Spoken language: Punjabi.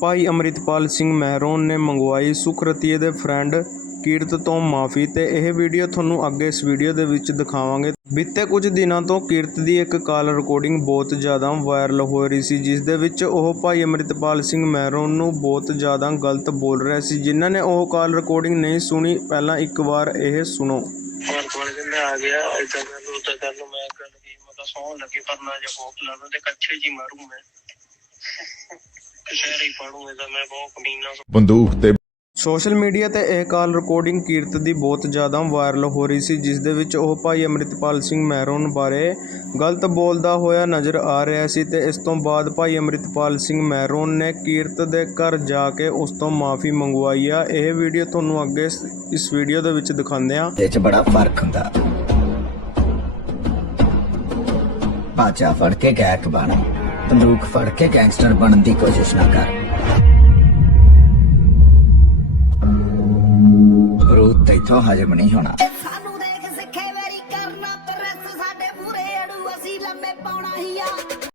ਭਾਈ ਅੰਮ੍ਰਿਤਪਾਲ ਸਿੰਘ ਮਹਿਰੋਨ ਨੇ ਮੰਗਵਾਈ ਸੁਖਰਤੀਏ ਦੇ ਫਰੈਂਡ ਕੀਰਤ ਤੋਂ ਮਾਫੀ ਤੇ ਇਹ ਵੀਡੀਓ ਤੁਹਾਨੂੰ ਅੱਗੇ ਇਸ ਵੀਡੀਓ ਦੇ ਵਿੱਚ ਦਿਖਾਵਾਂਗੇ। ਬੀਤੇ ਕੁਝ ਦਿਨਾਂ ਤੋਂ ਕੀਰਤ ਦੀ ਇੱਕ ਕਾਲ ਰਿਕਾਰਡਿੰਗ ਬਹੁਤ ਜ਼ਿਆਦਾ ਵਾਇਰਲ ਹੋ ਰਹੀ ਸੀ, ਜਿਸ ਦੇ ਵਿੱਚ ਉਹ ਭਾਈ ਅੰਮ੍ਰਿਤਪਾਲ ਸਿੰਘ ਮਹਿਰੋਨ ਨੂੰ ਬਹੁਤ ਜ਼ਿਆਦਾ ਗਲਤ ਬੋਲ ਰਿਹਾ ਸੀ। ਜਿਨ੍ਹਾਂ ਨੇ ਉਹ ਕਾਲ ਰਿਕਾਰਡਿੰਗ ਨਹੀਂ ਸੁਣੀ, ਪਹਿਲਾਂ ਇੱਕ ਵਾਰ ਇਹ ਸੁਣੋ। ਹੋਰ ਕੋਲ ਕਹਿੰਦੇ ਆ ਗਿਆ ਇਦਾਂ ਕਰ ਉਦਾਂ ਕਰ ਮੈਂ ਗੱਲ ਕੀ ਮੈਂ ਸੌਣ ਲੱਗੀ, ਪਰ ਨਾ ਜੇ ਭੋਕ ਲਾ ਤੇ ਕੱਚੇ ਜੀ ਮਾਰੂ ਮੈਂ। ਹੀ ਪੜੂ ਇਹਦਾ ਮੈਂ ਬਹੁਤ ਕਮੀਨਾ ਬੰਦੂਕ ਤੇ ਸੋਸ਼ਲ ਮੀਡੀਆ ਤੇ ਇਹ ਕਾਲ ਰਿਕਾਰਡਿੰਗ ਕੀਰਤ ਦੀ ਬਹੁਤ ਜ਼ਿਆਦਾ ਵਾਇਰਲ ਹੋ ਰਹੀ ਸੀ ਜਿਸ ਦੇ ਵਿੱਚ ਉਹ ਭਾਈ ਅੰਮ੍ਰਿਤਪਾਲ ਸਿੰਘ ਮਹਿਰੋਨ ਬਾਰੇ ਗਲਤ ਬੋਲਦਾ ਹੋਇਆ ਨਜ਼ਰ ਆ ਰਿਹਾ ਸੀ ਤੇ ਇਸ ਤੋਂ ਬਾਅਦ ਭਾਈ ਅੰਮ੍ਰਿਤਪਾਲ ਸਿੰਘ ਮਹਿਰੋਨ ਨੇ ਕੀਰਤ ਦੇ ਘਰ ਜਾ ਕੇ ਉਸ ਤੋਂ ਮਾਫੀ ਮੰਗਵਾਈ ਆ। ਇਹ ਵੀਡੀਓ ਤੁਹਾਨੂੰ ਅੱਗੇ ਇਸ- ਇਸ ਵੀਡੀਓ ਦੇ ਵਿੱਚ ਦਿਖਾਉਂਦੇ ਆ ਇਹ ਚ ਬੜਾ ਫ਼ਰਕ ਹੁੰਦਾ। ਬਾਜਾ ਫੜ ਕੇ ਗੈਕ ਬਣ। ਬੰਦੂਕ ਫੜ ਕੇ ਗੈਂਗਸਟਰ ਬਣਨ ਦੀ ਕੋਸ਼ਿਸ਼ ਨਾ ਕਰ। ਬਰੂਦ ਤੇਥੋਂ ਹਜਮ ਨਹੀਂ ਹੋਣਾ। ਸਾਨੂੰ ਦੇਖ ਸਿੱਖੇ ਵੈਰੀ ਕਰਨਾ ਪ੍ਰੈਸ ਸਾਡੇ ਮੂਰੇ ਅੜੂ ਅਸੀਂ ਲੰਮੇ ਪਾਉਣਾ ਹੀ ਆ।